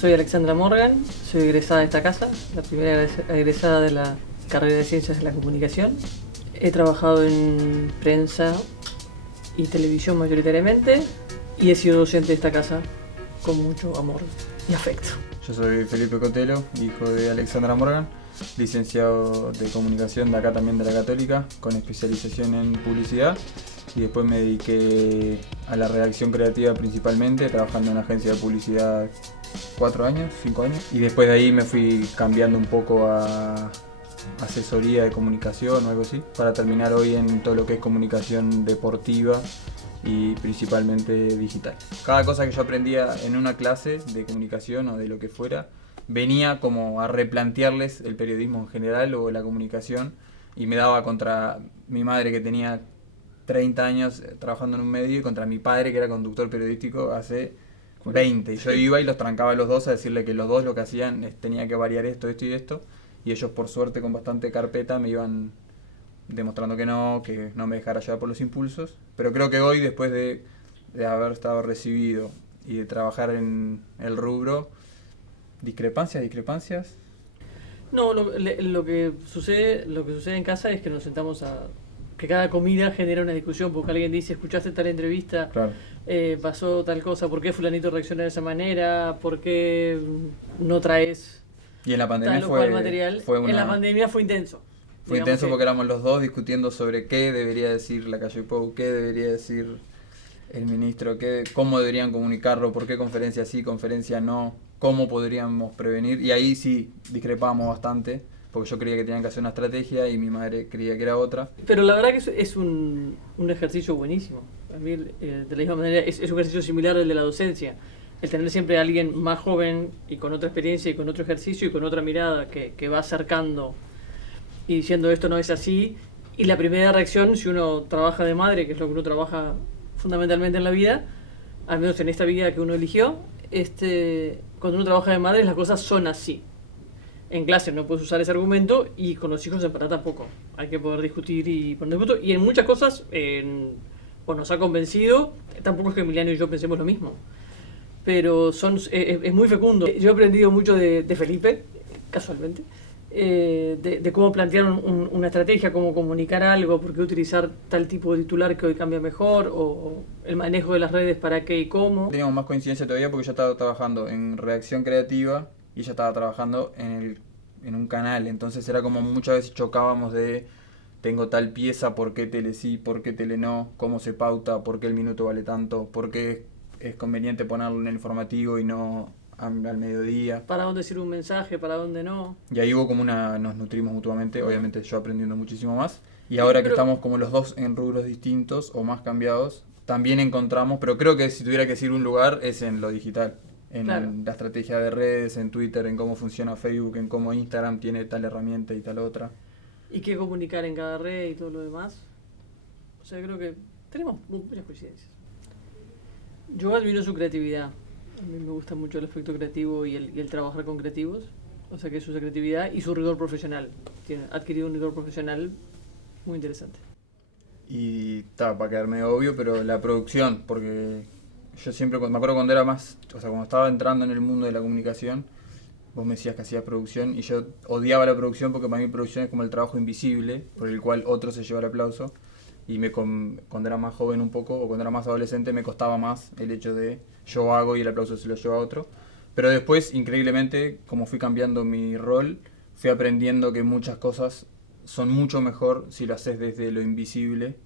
Soy Alexandra Morgan, soy egresada de esta casa, la primera egresada de la carrera de Ciencias de la Comunicación. He trabajado en prensa y televisión mayoritariamente y he sido docente de esta casa con mucho amor y afecto. Yo soy Felipe Cotelo, hijo de Alexandra Morgan, licenciado de comunicación de acá también de la Católica, con especialización en publicidad, y después me dediqué a la redacción creativa principalmente, trabajando en una agencia de publicidad 4 años, 5 años, y después de ahí me fui cambiando un poco a asesoría de comunicación o algo así, para terminar hoy en todo lo que es comunicación deportiva y principalmente digital. Cada cosa que yo aprendía en una clase de comunicación o de lo que fuera, venía como a replantearles el periodismo en general o la comunicación, y me daba contra mi madre, que tenía 30 años trabajando en un medio, y contra mi padre, que era conductor periodístico hace 20. Y yo iba y los trancaba a los dos a decirle que los dos lo que hacían tenía que variar esto, esto y esto, y ellos por suerte con bastante carpeta me iban demostrando que no me dejara llevar por los impulsos. Pero creo que hoy, después de haber estado recibido y de trabajar en el rubro, discrepancias. No, lo que sucede en casa es que nos sentamos que cada comida genera una discusión, porque alguien dice, ¿escuchaste tal entrevista? Claro. Pasó tal cosa, ¿por qué fulanito reacciona de esa manera? ¿Por qué no traes Y en la pandemia tal o cual material? En la pandemia fue intenso. Fue intenso porque éramos los dos discutiendo sobre qué debería decir la Calle Pou, qué debería decir el ministro, cómo deberían comunicarlo, por qué conferencia sí, conferencia no, cómo podríamos prevenir. Y ahí sí discrepábamos bastante, porque yo creía que tenían que hacer una estrategia y mi madre creía que era otra. Pero la verdad que es un ejercicio buenísimo. A mí, de la misma manera, es un ejercicio similar al de la docencia. El tener siempre a alguien más joven y con otra experiencia y con otro ejercicio y con otra mirada que va acercando y diciendo esto no es así. Y la primera reacción, si uno trabaja de madre, que es lo que uno trabaja fundamentalmente en la vida, al menos en esta vida que uno eligió, cuando uno trabaja de madre las cosas son así. En clase no puedes usar ese argumento y con los hijos en verdad tampoco. Hay que poder discutir y poner punto. Y en muchas cosas pues nos ha convencido. Tampoco es que Emiliano y yo pensemos lo mismo. Pero es muy fecundo. Yo he aprendido mucho de Felipe, casualmente. De cómo plantear una estrategia, cómo comunicar algo, por qué utilizar tal tipo de titular que hoy cambia mejor, o el manejo de las redes para qué y cómo. Teníamos más coincidencia todavía porque yo estaba trabajando en redacción creativa y ella estaba trabajando en un canal, entonces era como muchas veces chocábamos de tengo tal pieza, por qué tele sí, por qué tele no, cómo se pauta, por qué el minuto vale tanto, por qué es conveniente ponerlo en el informativo y no al mediodía. Para dónde sirve un mensaje, para dónde no. Y ahí hubo como nos nutrimos mutuamente, obviamente yo aprendiendo muchísimo más. Y ahora que estamos como los dos en rubros distintos o más cambiados, también encontramos, pero creo que si tuviera que decir un lugar es en lo digital. En Claro. la estrategia de redes, en Twitter, en cómo funciona Facebook, en cómo Instagram tiene tal herramienta y tal otra. Y qué comunicar en cada red y todo lo demás. O sea, creo que tenemos muchas coincidencias. Yo admiro su creatividad. A mí me gusta mucho el aspecto creativo y el trabajar con creativos. O sea, que es su creatividad y su rigor profesional. Ha adquirido un rigor profesional muy interesante. Y está, para quedarme obvio, pero la producción, porque yo siempre, me acuerdo cuando era más, o sea, cuando estaba entrando en el mundo de la comunicación, vos me decías que hacías producción y yo odiaba la producción porque para mí producción es como el trabajo invisible por el cual otro se lleva el aplauso. Y cuando era más joven un poco, o cuando era más adolescente, me costaba más el hecho de yo hago y el aplauso se lo lleva a otro. Pero después, increíblemente, como fui cambiando mi rol, fui aprendiendo que muchas cosas son mucho mejor si lo haces desde lo invisible.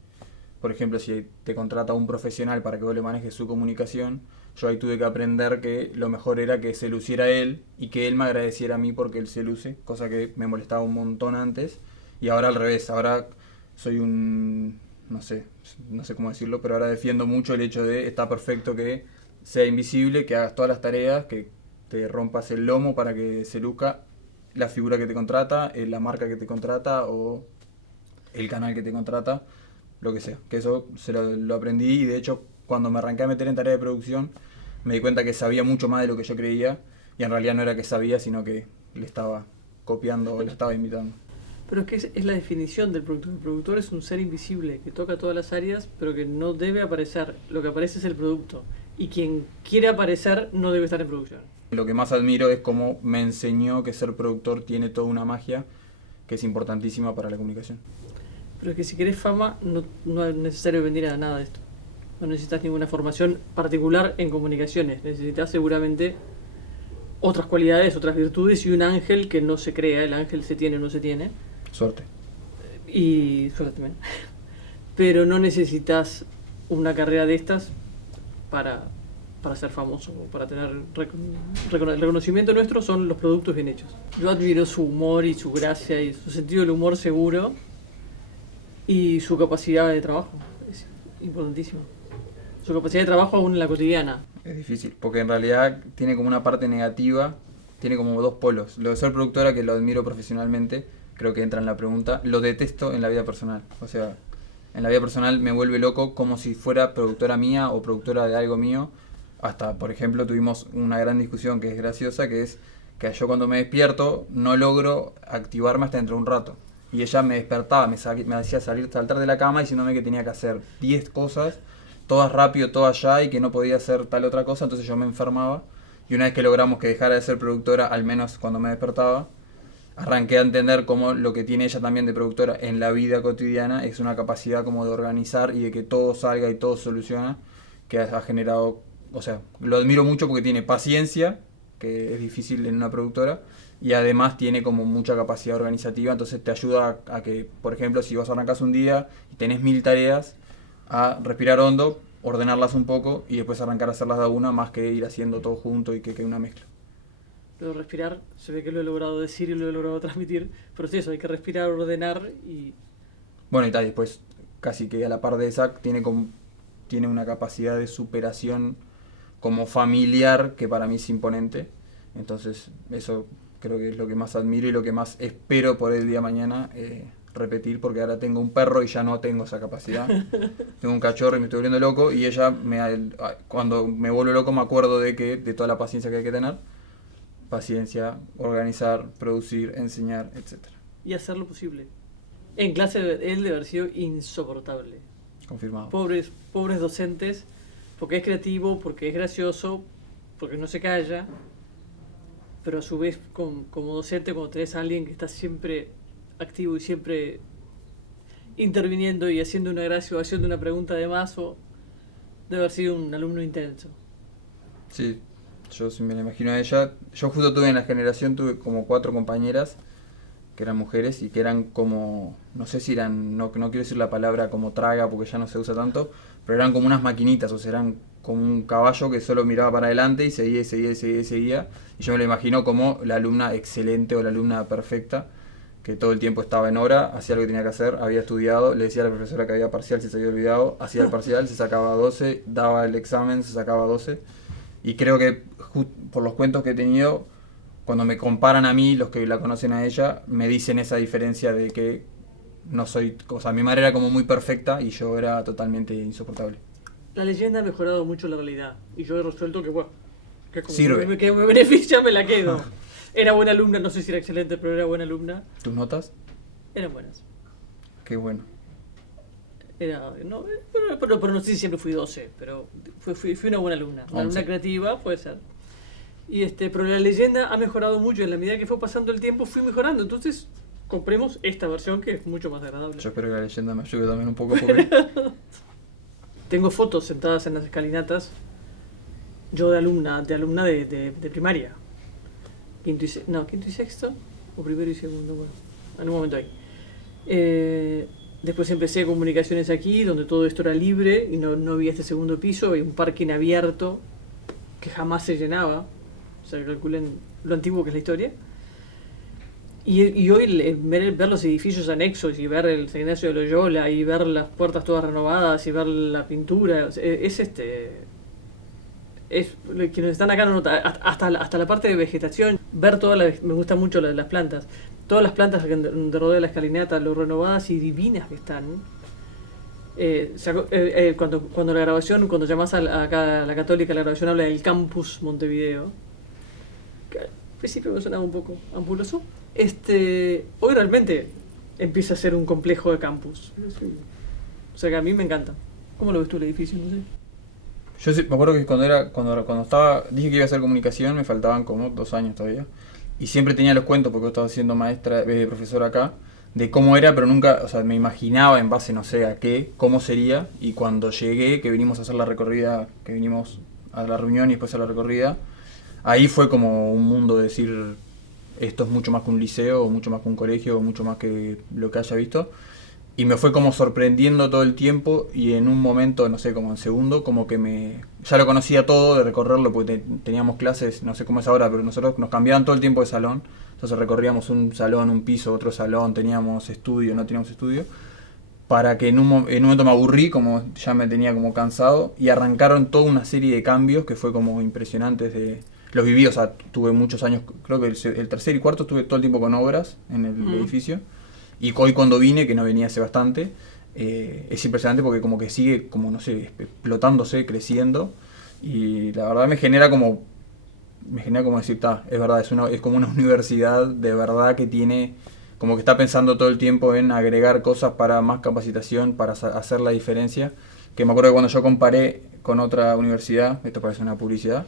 Por ejemplo, si te contrata un profesional para que vos le manejes su comunicación, yo ahí tuve que aprender que lo mejor era que se luciera él y que él me agradeciera a mí porque él se luce, cosa que me molestaba un montón antes. Y ahora al revés, ahora soy no sé cómo decirlo, pero ahora defiendo mucho el hecho de está perfecto que sea invisible, que hagas todas las tareas, que te rompas el lomo para que se luzca la figura que te contrata, la marca que te contrata o el canal que te contrata, lo que sea. Que eso lo aprendí, y de hecho cuando me arranqué a meter en tarea de producción me di cuenta que sabía mucho más de lo que yo creía, y en realidad no era que sabía, sino que le estaba copiando o le estaba imitando. Pero es que es la definición del productor. El productor es un ser invisible que toca todas las áreas, pero que no debe aparecer. Lo que aparece es el producto. Y quien quiere aparecer no debe estar en producción. Lo que más admiro es cómo me enseñó que ser productor tiene toda una magia que es importantísima para la comunicación. Pero es que si querés fama, no es necesario venir a nada de esto. No necesitas ninguna formación particular en comunicaciones. Necesitas seguramente otras cualidades, otras virtudes y un ángel que no se crea. El ángel se tiene o no se tiene. Suerte. Y suerte también. Pero no necesitas una carrera de estas para ser famoso o para tener el reconocimiento nuestro. Son los productos bien hechos. Yo admiro su humor y su gracia y su sentido del humor seguro y su capacidad de trabajo. Es importantísimo. Su capacidad de trabajo aún en la cotidiana. Es difícil, porque en realidad tiene como una parte negativa, tiene como dos polos. Lo de ser productora, que lo admiro profesionalmente, creo que entra en la pregunta, lo detesto en la vida personal. O sea, en la vida personal me vuelve loco como si fuera productora mía o productora de algo mío. Hasta, por ejemplo, tuvimos una gran discusión que es graciosa, que es que yo cuando me despierto no logro activarme hasta dentro de un rato. Y ella me despertaba, me hacía saltar de la cama diciéndome que tenía que hacer 10 cosas, todas rápido, todas ya, y que no podía hacer tal otra cosa, entonces yo me enfermaba. Y una vez que logramos que dejara de ser productora, al menos cuando me despertaba, arranqué a entender cómo lo que tiene ella también de productora en la vida cotidiana es una capacidad como de organizar y de que todo salga y todo se soluciona, que ha generado, o sea, lo admiro mucho porque tiene paciencia, que es difícil en una productora, y además tiene como mucha capacidad organizativa, entonces te ayuda a que, por ejemplo, si vos arrancás un día y tenés 1000 tareas, a respirar hondo, ordenarlas un poco y después arrancar a hacerlas de a una, más que ir haciendo todo junto y que quede una mezcla. Pero respirar, se ve que lo he logrado decir y lo he logrado transmitir, pero sí, eso, hay que respirar, ordenar y... Bueno, y tal, después casi que a la par de esa tiene una capacidad de superación como familiar que para mí es imponente. Entonces eso creo que es lo que más admiro y lo que más espero por el día de mañana repetir, porque ahora tengo un perro y ya no tengo esa capacidad. Tengo un cachorro y me estoy volviendo loco, y ella cuando me vuelvo loco me acuerdo de toda la paciencia que hay que tener. Paciencia, organizar, producir, enseñar, etc. Y hacer lo posible. En clase él debe haber sido insoportable. Confirmado. Pobres docentes, porque es creativo, porque es gracioso, porque no se calla, pero a su vez como docente, cuando tenés a alguien que está siempre activo y siempre interviniendo y haciendo una gracia o haciendo una pregunta de más, debe haber sido un alumno intenso. Sí, yo sí me la imagino a ella. Yo justo tuve en la generación, tuve como 4 compañeras que eran mujeres y que eran como, no sé si eran, no quiero decir la palabra como traga porque ya no se usa tanto, pero eran como unas maquinitas, o sea, eran como un caballo que solo miraba para adelante y seguía. Y yo me lo imagino como la alumna excelente o la alumna perfecta, que todo el tiempo estaba en hora, hacía lo que tenía que hacer, había estudiado, le decía a la profesora que había parcial si se había olvidado, hacía el parcial, se sacaba 12, daba el examen, se sacaba 12. Y creo que por los cuentos que he tenido, cuando me comparan a mí, los que la conocen a ella, me dicen esa diferencia de que no soy, o sea, mi madre era como muy perfecta y yo era totalmente insoportable. La leyenda ha mejorado mucho la realidad y yo he resuelto que, bueno, que como sirve. que me beneficia, me la quedo. Era buena alumna, no sé si era excelente, pero era buena alumna. ¿Tus notas? Eran buenas. Qué bueno. Pero no sé si siempre fui 12, pero fui una buena alumna. Una alumna creativa, puede ser. Pero la leyenda ha mejorado mucho. En la medida que fue pasando el tiempo, fui mejorando. Entonces, compremos esta versión que es mucho más agradable. Yo espero que la leyenda me ayude también un poco porque... Tengo fotos sentadas en las escalinatas, yo de alumna de primaria. Quinto y sexto, o primero y segundo, bueno, en un momento ahí. Después empecé comunicaciones aquí, donde todo esto era libre y no había este segundo piso, había un parking abierto que jamás se llenaba. O sea, calculen lo antiguo que es la historia. Y hoy ver los edificios anexos y ver el San Ignacio de Loyola y ver las puertas todas renovadas y ver la pintura, es quienes están acá no notan, hasta la parte de vegetación, ver me gustan mucho las plantas, todas las plantas que rodea la escalinata, lo renovadas y divinas que están. Cuando la grabación, cuando llamás a la Católica, la grabación habla del Campus Montevideo, que al principio me sonaba un poco ampuloso. Hoy realmente empieza a ser un complejo de campus. O sea que a mí me encanta. ¿Cómo lo ves tú el edificio? No sé. Yo me acuerdo que cuando estaba, dije que iba a hacer comunicación, me faltaban como 2 años todavía. Y siempre tenía los cuentos, porque yo estaba siendo profesor acá, de cómo era, pero nunca, o sea, me imaginaba en base, no sé a qué, cómo sería. Y cuando llegué, que vinimos a hacer la recorrida, que vinimos a la reunión y después a la recorrida, ahí fue como un mundo de decir, esto es mucho más que un liceo, o mucho más que un colegio, o mucho más que lo que haya visto. Y me fue como sorprendiendo todo el tiempo y en un momento, no sé, como en segundo, como que ya lo conocía todo de recorrerlo porque teníamos clases, no sé cómo es ahora, pero nosotros nos cambiaban todo el tiempo de salón. Entonces recorríamos un salón, un piso, otro salón, teníamos estudio, no teníamos estudio. Para que en un momento me aburrí, como ya me tenía como cansado, y arrancaron toda una serie de cambios que fue como impresionantes los viví, o sea, tuve muchos años, creo que el tercer y cuarto estuve todo el tiempo con obras en el edificio. Y hoy cuando vine, que no venía hace bastante, es impresionante porque como que sigue, como no sé, explotándose, creciendo. Y la verdad me genera como decir, es verdad, es como una universidad de verdad que tiene, como que está pensando todo el tiempo en agregar cosas para más capacitación, para hacer la diferencia. Que me acuerdo que cuando yo comparé con otra universidad, esto parece una publicidad,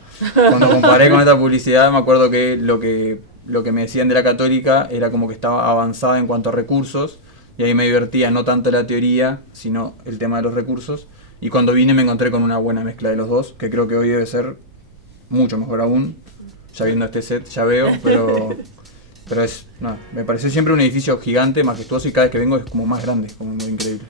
cuando comparé con esta publicidad me acuerdo que lo que me decían de la Católica era como que estaba avanzada en cuanto a recursos, y ahí me divertía no tanto la teoría, sino el tema de los recursos. Y cuando vine me encontré con una buena mezcla de los dos, que creo que hoy debe ser mucho mejor aún. Ya viendo este set ya veo, pero me pareció siempre un edificio gigante, majestuoso, y cada vez que vengo es como más grande, como muy increíble.